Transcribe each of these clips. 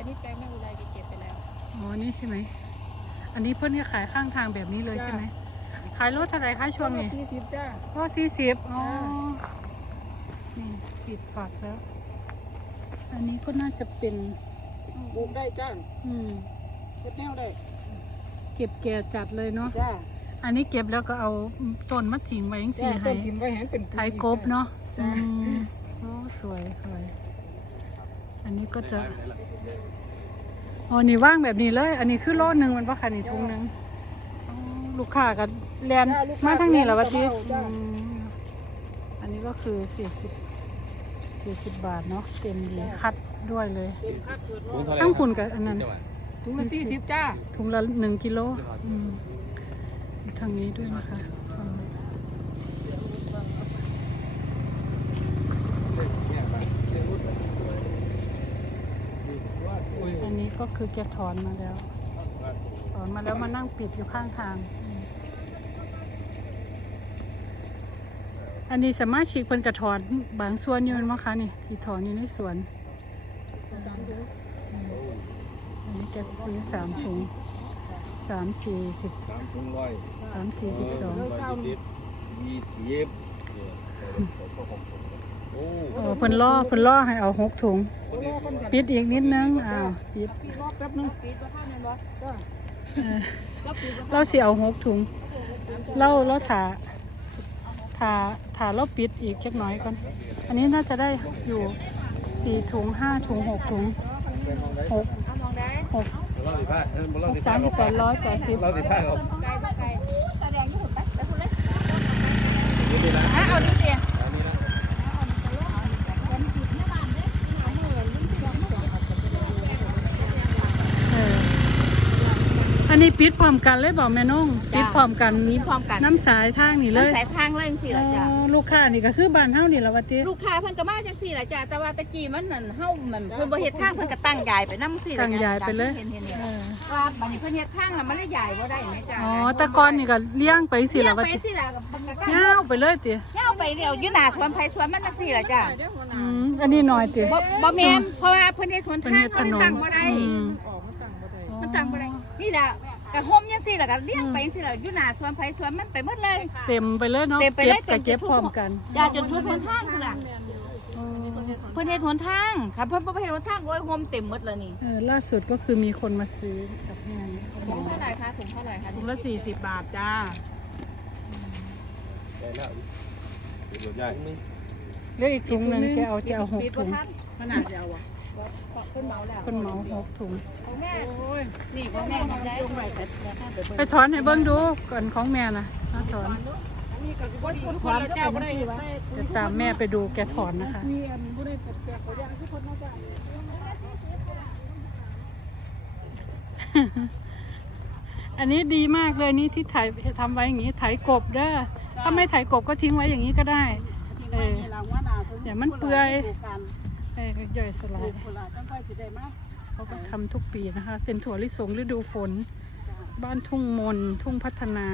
อันนี้แปลงแม่อุไรแกเก็บไปแล้วอ๋อนี่ใช่ไหม อันนี้เพื่อนก็ขายข้างทางแบบนี้เลยใช่ไหม ขายรถเท่าไหรคะช่วงนี้สี่สิบจ้าก็สี่สิบอ๋อ นี่ปิดฝากแล้ว อันนี้ก็น่าจะเป็นปลูกได้จ้าอืมเก็บแนวได้ เก็บแก่จัดเลยเนาะ จ้า อันนี้เก็บแล้วก็เอาต้นมะถิงไว้ยังจ้าสี่ต้ให้นทิมไว้เห็นเป็นไทยกบเนาะจ้าอืมโอ้สวยสวย อันนี้ก็จะอ๋อนี่ว่างแบบนี้เลย อันนี้คือโลหนึ่งมันปะคะนี่ถุงหนึ่งอ๋อลูกค้าก็แลนมาทางนี้เหรอวะจีอันนี้ก็คือสี่สิบสี่สิบบาทเนาะเต็มดีคัดด้วยเลยเต็มคัดเกิดถุงว่าเท่าไหร่ตั้งคุณกับอันนั้นถุงละสี่สิบจ้าถุงละหนึ่งกิโลอืมทางนี้ด้วยนะคะฝั่ง อันนี้ก็คือแกถอนมาแล้ว ถอนมาแล้วมานั่งปิดอยู่ข้างทางอืมอันนี้สามารถฉีกเป็นกระถอนบางส่วนอยู่แมั้งคะนี่ที่ถอนอยู่ในสวน อันนี้จะซื้อสามถุงสามสี่สิบสามถุงร้อยสามสี่สิบสองร้อยยี่สิบยี่สิบ โอ้เออเพิ่นล่อเพิ่นล่อให้เอาหกถุง ปิดอีกนิดนึงอ้าวปิดรอบแป๊บนึงปิดว่าข้าวแม่นบ่จ้าเออแล้วปิดว่าเราสิเอาหกถุง เราเราถาถาถาเราปิดอีกจักหน้อยก่อน อันนี้น่าจะได้อยู่สี่ถุงห้าถุงหกถุงหกเอามองได้หกเราสิบห้าเราหกสิบสามสิบแปดร้อยแปดสิบเราสิบห้าเอาไกลบ่ไกลตาแดงอยู่หุ่นไปไปหุ่นเลยนี่ดีนะอะเอาดิเดีย อันนี้นะ เอออั นนี้ปิดพร้อมกันเลยบอกแม่น้องปิดพร้อมกันมีพร้อมกันน้ำสายทางนี่เลยสายทางเลยจังซี่ล่ะจ้าอ๋อลูกค้านี่ก็คือบ้านเฮานี่ละวะติลูกค้าเพิ่นก็มาจังซี่ล่ะจ้าแต่ว่าตะกี้มันนั่นเฮามันเพิ่นบ่เฮ็ดทางเพิ่นก็ตั้งยายไปนำซี่ล่ะตั้งจ้ะยายไปเลยเห็นเห็นเนี่ยเออว่าบัดนี้เพิ่นเฮ็ดทางแล้วมันเลยยายบ่ได้แม่จ้าอ๋อแต่ก่อนนี่ก็เลี้ยงไปสิละวะไปติซี่ล่ะกับมันก็ยาวไปเลยติยาวไปเดี๋ยวอยู่หน้าสวนไผสวนมันจังซี่ล่ะจ้าอืมอันนี้น้อยติบ่บ่แม่นเพราะว่าเพิ่นเฮ็ดหนเป็นทางเฮ็ดถเขานเลยนตั้งบ่ได้อืมมันตั้งบ่ได้นี่ล่ะ ก็ห่มจังซี่ล่ะก็เลี้ยงไปจังซี่ล่ะอยู่หน้าสวนไผสวนมันไปหมดเลย เต็มไปเลยเนาะเต็มไปเลยก็บเต็มเก็บพร้อมกันอย่าจนทุกหนทางพุ่นล่ะอ๋อเพิ่นเฮ็ดหนทางค่ะเพิ่นบ่เฮ็ดหนทางโอ้ยห่มเต็มหมดแล้วนี่เออล่าสุดก็คือมีคนมาซื้อกับแม่ถุงเท่าไหร่คะถุงเท่าไหร่คะถุงละสี่สิบบาทจ้าได้แล้วเดี๋ยวใหญ่เหลืออีกถุงหนึงแกเอาจะเอาหกถุง ขนาดเดียวอะ เพิ่นเมาแล้วคนเหมาหกถุงของแม่โอ้ยนี่ก็แม่ทำได้ลงไปแต่ไปถอนให้เบิ่งดูก่อนของแม่นะมาถอนนี่ก็ว่าคนคนละเจ้าก็ได้วะจะตามแม่ไปดูแกถอนนะคะมีอันผู้ได้แปลกๆเขาอย่างที่คนน่าจะอันนี้ดีมากเลยนี่ที่ถ่ายทำไว้อย่างนี้ถ่ายกบเด้อถ้าไม่ถ่ายกบก็ทิ้งไว้อย่างนี้ก็ได้ทิ้งไว้ในหลังว่านาเดี๋ยวมันเปื่อย ปลูกกันเอ้ย่อยสลาลูยกคนละจังค่อยสิได้มาเขาก็ทำทุกปีนะคะ เป็นถั่วลิสงฤดูฝน บ้านทุ่งมน ทุ่งพัฒนา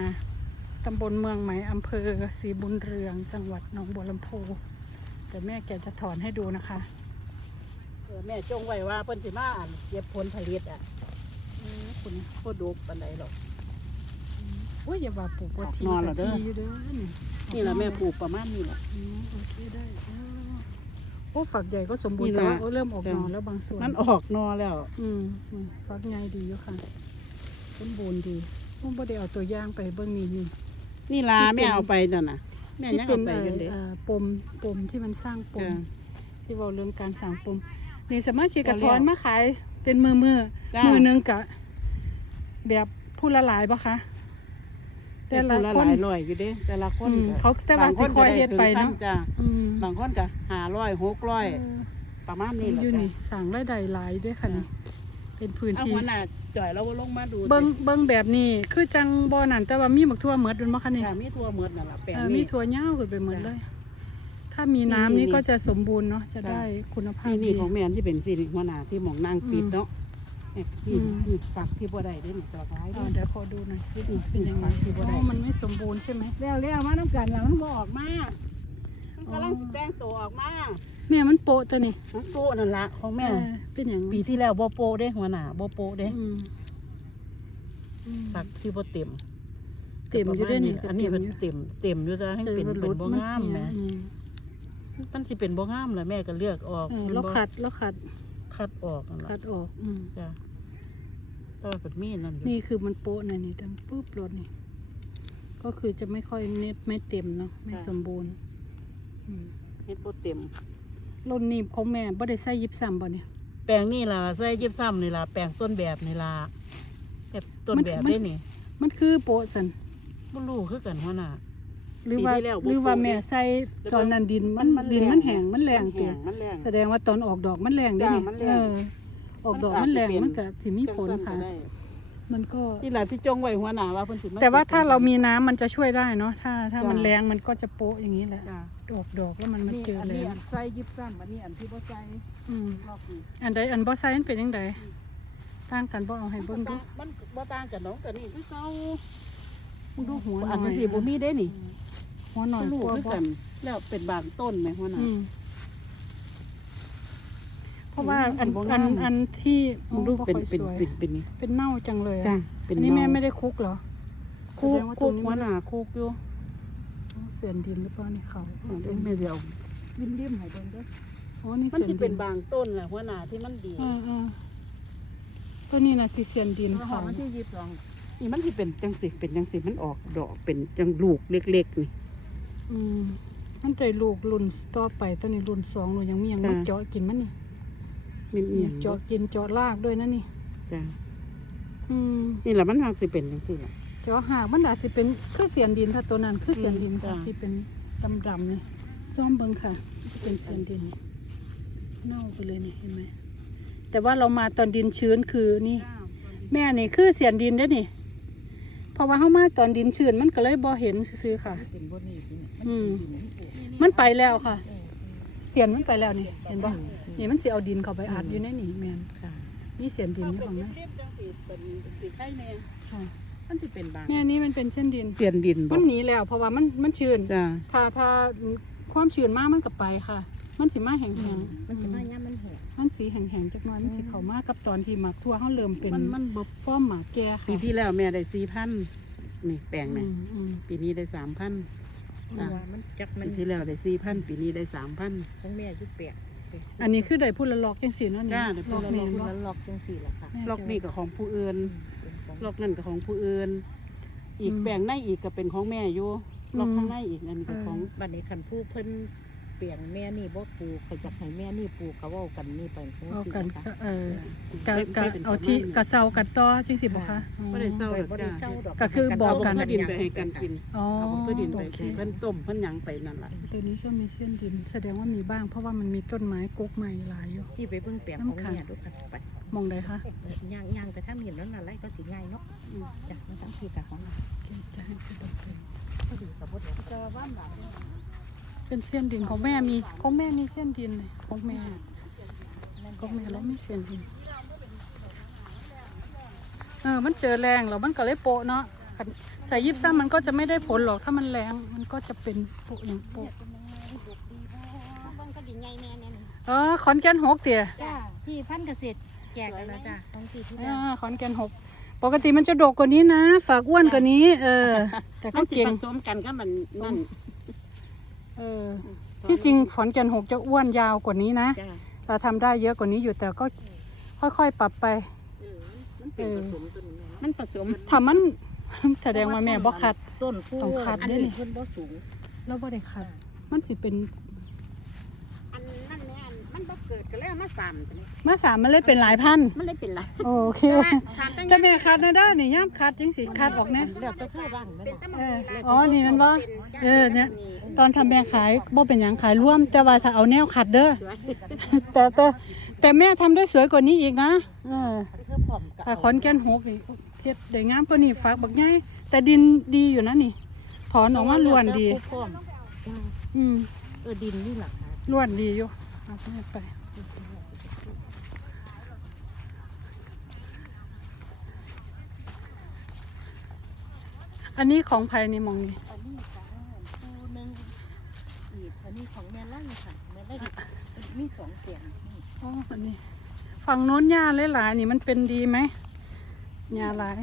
ตำบลเมืองใหม่อำเภอศรีบุญเรือง จังหวัดหนองบัวลำพูแต่แม่แกจะถอนให้ดูนะคะ เออแม่จงไว้ว่าเพิ่นสิมาอ่นเก็บผลผลิตอะคุณบ่ดูปานใดหรอก อุ้ยอย่าว่าปลูกว่าทีนอนเหรอเด้อ ทียู่เด้อนี่นี่แหละแม่ปลูกประมาณนี้แหละอืมโอเคได้เออ อ้ฝักใหญ่ก็สมบูรนี่ณ์นะ แต่ว่าโอ้เริ่มออกหนอแล้วบางส่วนมันออกนอแล้ว อืมอืมฝักใหญ่ดีอยู่ค่ะสมบูรณ์ดีผมบ่ได้เอาตัวอย่างไปเบิ่งนี่นี่ นี่ล่ะที่เป็น แม่เอาไปนั่นน่ะ แม่ที่ยังเป็เอานไปเอ่ออยู่เด้เอ่อปมปมที่มันสร้างปมจ้ะที่เว่าเรื่องการสั่งปมนี่สามารถชีกระเอาแล้วท้อนมาขายเป็นมือมือจ้ะ มือหนึงกะแบบผู้ละหลายปะคะ แต่ละผู้ละคหนลายร้อยอยู่เด้แต่ละคนอืมก็เขาแต่ว่าบงที่คอยเฮ็ดไปก็เนาะถึงพัจ้ะอืมบางคนก็ห้าร้อยหกร้อยเออประมาณนี้แหละอยู่จ้ะนี่สั่งรายได้หลายด้วยค่ะนี่เป็นพื้นเอาที่หัวหน้าจ่อยเราลงมาดูเบิ้งเบิ้งแบบนี้คือจังบ่อนั่นแต่ว่ามีหมักทั่วเหมือดเป็นบ่คะนี่ค่ะมีทั่วหมดนั่นแหละแปลงเออมีนี้ถั่วเหย้าขึ้นไปหมดเลย ถ้ามีนี่น้ำนี่นี่ก็จะสมบูรณ์เนาะจะจ้ะได้คุณภาพนี่ดีนี่ของแม่นที่เป็นสีนี่หัวหน้าที่หมองนางปิดอืมเนาะเนี่ยนี่อืมนี่ฝักที่บ่ได้เด้นี่ตัวร้ายอ่าเด้เดี๋ยวขอดูหน่อยสิเป็นยังไงที่บ่ได้อ๋อมันไม่สมบูรณ์ใช่ไหมแล้วแล้วมาน้ำกันแล้วมันบ่ออกมามันกำลังสิแต่งตัวออกมาอแม่มันโปะตัวนี้มันโปะนั่นละของแม่ เออเป็นอย่างปีที่แล้วบ่โปะเด้หัวหน้าบ่โปะเด้อืมอืมผักที่บ่เต็มเต็มอยู่ด้วยนี่อันนี้มันเต็มเต็มเต็มอยู่จะให้เป็นเป็นบ่งามแหแหมอืมมันสิเป็นบ่งามแหละแม่ก็เลือกออกเออมันแล้วบ่ขัดแล้วขัดคัดออกนั่นขัล่ะดออกอืม จ้ะ แต่ว่าเป็นมีดนั่นอยู่นี่คือมันโปะนะนี่ดังปุ๊บรถนี่ ก็คือจะไม่ค่อยเน็ตไม่เต็มเนาะไม่สมบูรณ์อืมเฮ็ดบ่เต็ม รุ่นนี้ของแม่บ่ได้ใส่ยิบซ้ำบ่เนี่ย แปลงนี่ล่ะใส่ยิบซ้ำนี่ล่ะแปลงต้นแบบนี่ล่ะแบบต้นมันแบบมันได้นี่มันคือโปะสันบ่รู้คือกันหัวหน้าหรือว่าปีที่แล้วบ่หรือว่าปลูกแม่ใส่ตอนนั้นดินมันมันดินแรงมันแห้งมันแรงมันเกิแห้นงมันแรงแสดงว่าตอนออกดอกมันแรงได้จ้ะนี่มันแรงเออ ออกดอกมันอาจมันแรงสิเป็นมันก็สิมีผลจังซั่นค่ะก็ได้มันก็นี่ล่ะสิจงไว้หัวหน้าว่าเพิ่นสิมแต่ว่าถ้าเรามีน้ำมันจะช่วยได้เนาะถ้าถ้าจ้ะมันแรงมันก็จะโปะอย่างนี้แหละจ้ะออกดอกแล้วมันมาเจออันแรนี้งอันใส่ยิบซ้ำอันนี้อันที่บ่ใส่อืมรอบนี้อันใดอันบ่ใส่มันเป็นจังไดต่างกันบ่เอาให้เบิ่งดูมันบ่ต่างกันน้องกันนี่คือเก่ามึงดูหัวหน่อันอนี้ยสิบ่มีได้นี่หัวหน่อยลูกกลัวคือบ่กันแล้วเป็นบางต้นไหมหัวหน้าอืม เพราะว่าอันบ่อันงามอันที่มึงดูบ่เป็นค่อยเป็นสวยเป็น เป็นนี่เป็นเน่าจังเลยอะจ้ะเป็นอันนี้แม่เงาไม่ได้คุกเหรอคูกแสดงว่าตคูรงกนี้หัวมัน หน้าคูกอยู่เสียนดินหรือเปล่านี่เขาอันเสียนี้นแม่เดียวริมริมๆให้เบิ่งเด้ออ๋อนี่มันเสียนสิดิเป็นนบางต้นแหละหัวหน้าที่มันดีเออเออตัวนี้น่ะสิเสียนดินแล้วเขามันที่ยีบสองนี่มันสิเป็นจังสิเป็นจังสิมันออกดอกเป็นจังลูกเล็กๆนี่ อืมมันใจลูกรุ่นต่อไปตอนนี้รุ่นสองหนูยังมียังไม่ค่ะเจาะกินมันนี่ มันเอียงเจาะกินเจาะรากด้วยนะนี่ จ้ะอืมนี่แหละมันทางสิเป็นจังสิล่ะเจาะหากมันอาจจะเป็นคือเสียนดินถ้าตัวนั้นคือเสียนดินค่ะจ้ะ ที่เป็นดำๆนี่จ้อมเบิงค่ะที่เป็นเสียนดินนี่เน่าไปเลยนี่เห็นไหมแต่ว่าเรามาตอนดินชื้นคือนี่ แม่นี่คือเสียนดินได้อนี่เพราะว่าเข้ามาตอนดินชื้นมันก็เลยบ่เห็นซื่อๆค่ะ เป็นบ่นี่นี่อืม มันไปแล้วค่ะ เสียนมันไปแล้วนี่ เห็นปะ นี่มันสิเอาดินเข้าไปอัดอยู่ในนี่แมนค่ะมีเสียนดินอยู่ของนั้นเรียบๆจังสิเป็นสิไข่แน่ค่ะมันสิเป็นบางแม่นี่มันเป็นเส้นดินเสียนดินบ่มันหนีแล้วเพราะว่ามันมันชื้นจ้ะถ้าถ้าความชื้นมากมันก็ไปค่ะ มันสิมาแห้งๆมันจะมาย่ามันแหกมันสีแห้งๆจักหน่อยมันสิเข้ามากับตอนที่หมักทั่วเขาเริ่มเป็นมันมันบ่ฟ้อมหมากแก่ค่ะปีที่แล้วแม่ได้สี่พันนี่แปลงอืเนี่ยมอืมปีนี้ได้สามพันเพราะว่ามันจักมัปีนที่แล้วได้สี่พันปีนี้ได้สามพันของแม่อยุเปียก อันนี้คือได้พูดละลอกจังสีเนาะนี่จ้าได้พูลดอกละลอก แม่นบ่แล้วล็อกจังสี่ละค่ะแม่ลอกนี่กับของผู้อื่นเป็นของลอกนั่นกับของผู้อื่น อีกแปลงในอีกก็เป็นของแม่อยู่ลอกข้างในอีกอันนี้ก็ของ บัดนี้คันผู้เพิ่น เปลี่ยนแม่นี่บ่ปลูกเขาอยากให้แม่นี่ปลูกเขาเว้ากันนี่ไปของเอาสิกันค่ะก็เออก็กะกะเอาที่กะเซากะต่อจังสิบ่คะบ่ได้เศร้าไปหรอกบ่ได้จ้าเจ้าดอกก็คือ บอกกันเอาเพื่อดินไปให้กันกินอ๋อเอาเพื่อดินไปโอเคเพิ่นต้มเพิ่นหยังไปนั่นแหละตัวนี้ก็มีเส้นดิน แสดงว่ามีบ้าง เพราะว่ามันมีต้นไม้กกใหม่หลายอยู่ที่ไปเบิ่งแปลงของแม่ดูค่ะไปมองใดคะย่างย่างไปทางเห็นนั้นอะไรก็สิง่ายเนาะจ้ะมันทั้งที่กับของเราโอเคจะให้ไปดูกัน ก็ดีกับบ่ได้จะบ้านหลัง เป็นเส้นดินของแม่มีของแม่มีเส้นดินเลยของแม่ของแม่แล้วมีเส้นดินเออมันเจอแรงแล้วมันก็เลยโปะเนาะคันใส่ยิบซ้ำมันก็จะไม่ได้ผลหรอกถ้ามันแรงมันก็จะเป็นโปะอย่างโปะมันก็ดีง่ายแน่แน่เออขอนแก่นหกเตี๋ยจ้าที่พันเกษตรแจกแล้วจ้ะของที่ที่อ่าขอนแก่นหกปกติมันจะดกกว่านี้นะ ฝากอ้วนกว่านี้ เออ แต่มัก็นสิเก่งผสมกันก็มันนั่น เออ ที่จริงขอนแก่นหกจะอ้วนยาวกว่านี้นะจ้าเราทำได้เยอะกว่านี้อยู่แต่ก็ค่อยๆปรับไปมันเป็นผสมตัวนี้แม่มันผสมถ้ามัน แสดงว่าแม่บ่คัด ต้นฟูต้องคัดอันด้วยนี่ นี้เพิ่นบ่สูงแล้วบ่ได้คัด มันสิเป็นอันนั่นแม่อัน มันบ่เกิดก็แล้วมาสามตัวนี้มาสามมันเลยเป็นหลายพันมันเลยเป็นไรโอเคทานตั้งแต่แม่คัดนะเด้อนี่ย่ามคัดจังสิคัดออกแน่เลือกก็คือบ้างแม่เป็นนตะบ่มันเอออ๋อนี่มันบ่เออเนี่ย ตอนทำแม่ขายบ่เป็นหยังขายร่วมแต่ว่าถ้าเอาแนวคัดเด้อ แต่แต่แต่แม่ทำได้สวยกว่านี้อีกนะเออเพื่อพร้อมกับถ้าขอนแก่นหกนี่เฮ็ดได้งามกว่านี้ฝากบักใหญ่แต่ดินดีอยู่นะนี่ถอนออกมาล้วนดีพร้อมอืมเออดินนี่แหละค่ะล้วนดีอยู่เอาแม่ไป อันนี้ของภายในมองนี่อันนี้จ้าปูหนึงอีกอันนี้ของแม่ไล่ค่ะแม่ไล่มีสองเสียงนี่อ๋ออันนี้ ฝั่งโน้นหญ้าหลายๆนี่มันเป็นดีไหมหญ้าหลาย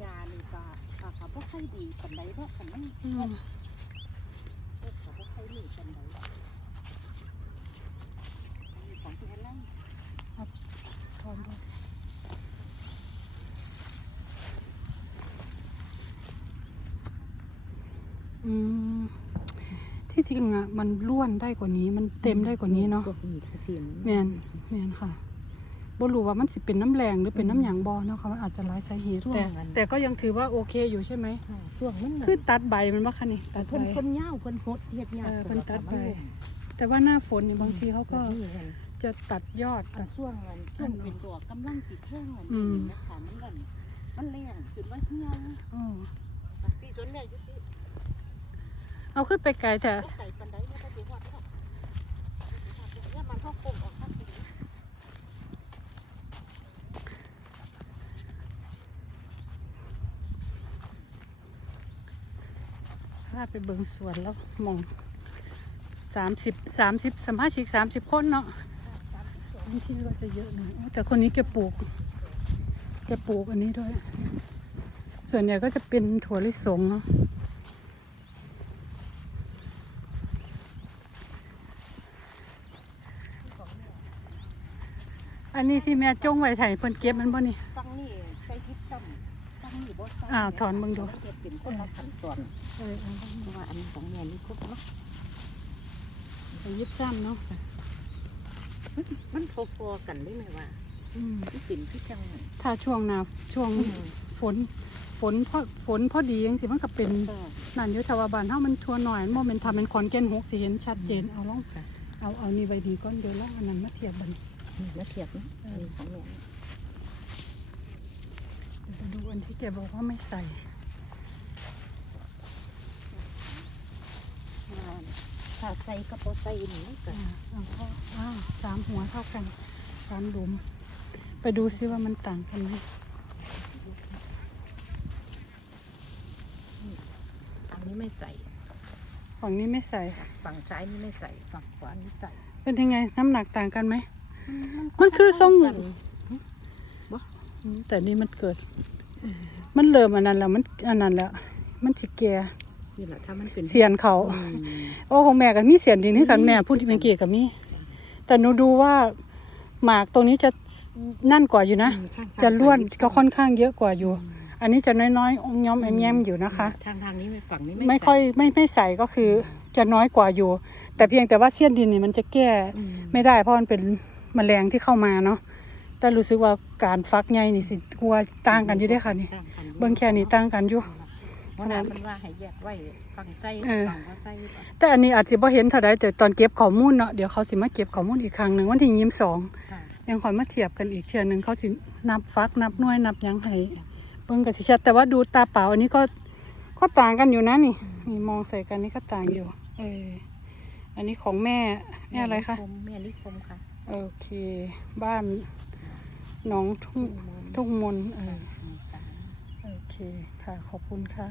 หญ้านี่ปลาปลาเขาบ่ค่อยดีปันใดเนาะคันมันอืมเอ็ดเขาบ่ค่อยดีปันใดอันนี้ของที่นั่น ถอนดูสิ อืมที่จริงอะ มันล้วนได้กว่านี้มันเต็มได้กว่านี้เนาะพวกนี้เสียงแมนแมนค่ะบ่รู้ว่ามันสิเป็นน้ำแรงหรือเป็นน้ำหยางบอเนาะค่ะมันอาจจะหลายสาเหตุแต่แต่ก็ยังถือว่าโอเคอยู่ใช่ไหม ค่ะช่วงนั้นคือตัดใบมันว่าคะนี่ตัดใบ เพิ่นเพิ่นยาวเพิ่นหดเฮ็ดยากเออเพิ่นตัดใบแต่ว่าหน้าฝนเนี่ยบางทีเขาก็นี่กันจะตัดยอดตัตัดดช่วงนั้นช่วงเป็นตัวกำลังสิแท่งอันอืมนี้นะคะมันกันมันแรงจนว่าเหี่ยวอ้อพี่สนเนี่ยอยู่ที่ เอาขึ้นไปไกลแต่บ่ไก่ปานใดเนี่ยก็สิฮอดแล้วเนี่ยมันเข้าโค้งออกข้างนี้พาไปเบิงสวนแล้วมองสามสิบสามสิบสมาชิกสามสิบคนเนาะบางทีก็จะเยอะหน่อยแต่คนนี้แกปลูกแกปลูกอันนี้ด้วย ส่วนใหญ่ก็จะเป็นถั่วลิสงเนาะ นนี้ที่แม่จงไว้ไถเพิ่นเก็บมันบ่นี่ ฟังนี่ใส่ยิบซ้ำฟังนี่บ่ซ้ำอ้าวถอนเบิ่งดูเฮ็ดเป็นคนละขั้นตอนเออเอาเพราะว่าอันของแม่นี่ครบเนาะไปยิบซ้ำเนาะมันพอๆกันได้ไหมว่าอืมที่เป็นพี่จังนั่นถ้าช่วงหนาช่วงฝน ฝนพอฝนพอดียังสิมันก็เป็นก็นั่นอยู่แต่ว่าบ้านเฮามันทั่วหน่อยโมเมนต์ทำเป็นคอนแก่นหกสิเห็นชัดเจนเอาลอง ค่ะเอาเอานี่ไว้ดีก่อนเดี๋ยวลองอันนั้นมาเทียบบัดนนี่ มาเทียบนะอันนี้ของแม่เดี๋ยวดูอันที่แกบอกว่าไม่ใส่อ่าถ้าใส่กระเป๋าใส่นี่มันก็อ่าเอาเข้าอ้าวสามหัวเท่ากันสามหลุม ไปดูซิว่ามันต่างกันไหมอันนี้ไม่ใส่ฝั่งนี้ไม่ใส่ ฝั่งซ้ายนี่ไม่ใส่ ฝั่งขวานี่ใส่ เป็นยังไง น้ำหนักต่างกันไหม มันคือทรงกันอืมแต่นี่มันเกิด มันเริ่มอันนั้นแล้วมันอันนั้นแล้ว มันสิแก่นี่แหละถ้ามันเป็นเสียนเขาอืมโอ้ของแม่กับมีเสียนดินคือกันแม่พูดที่เป็นเกียกับมี แต่หนูดูว่าหมากตรงนี้จะนั่นกว่าอยู่นะข้างๆจะล้วนก็ค่อนข้างเยอะกว่าอยู่ อันนี้จะน้อยๆอมย้อมแอมแยมอยู่นะคะ ทางทางนี้ไม่ฝั่งนี้ไม่ไม่ค่อยไม่ไม่ใส่ก็คือจะน้อยกว่าอยู่ แต่เพียงแต่ว่าเสี้ยนดินนี่มันจะแก้อืมไม่ได้เพราะมันเป็น แมลงที่เข้ามาเนาะแต่รู้สึกว่าการฟักใหญ่นี่สิกลัวต่างกันอยู่เด้วยค่ะนี่ต่างกันเบิ่งแค่นี้ต่างกันอยู่ เพราะนั้นมันว่าให้แยกไว้ฝั่งใจเออ ฝั่งว่าใจป่ะแต่อันนี้อาจจะบ่เห็นเท่าใดแต่ตอนเก็บข้อมูลเนาะเดี๋ยวเขาสิมาเก็บข้อมูลอีกครั้งหนึ่งวันที่ยี่สิบสอง ค่ะยังคอยมาเทียบกันอีกเทียหนึ่งเขาสินับฟักนับหน่วยนับหยังให้เบิ่งกับสิชัดแต่ว่าดูตาเปล่าอันนี้ก็ก็ต่างกันอยู่นะนี่นี่มองใส่กันนี่ก็ต่างอยู่เอออันนี้ของแม่แม่อะไรคะ แม่นิคมค่ะ โอเค บ้านหน้องทุ่งทุ่งมนเออโอเคค่ะ ขอบคุณค่ะ